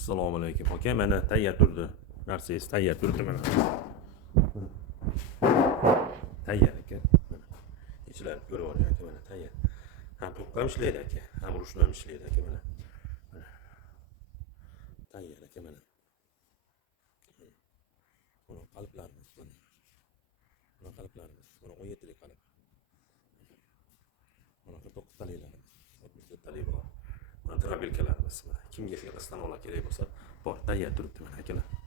Assalomu alaykum aka, mana tayyor turdi. Narsangiz tayyor turdi mana. Tayyor aka. Mana. Ichlarni ko'rib oling aka, mana tayyor. Ham to'qqam ishlaydi aka, ham ruchno ham ishlaydi aka mana. Mana. Tayyor aka mana. Mana qalblarimiz mana. Mana qalblarimiz, mana 17 lik qalb. Mana 49 taliklarimiz, 64 talik bor. Mana tarabelkalarimiz mana. Kimga qilib istamoqlar kerak bo'lsa, bor tayyor turibdi mana akalar.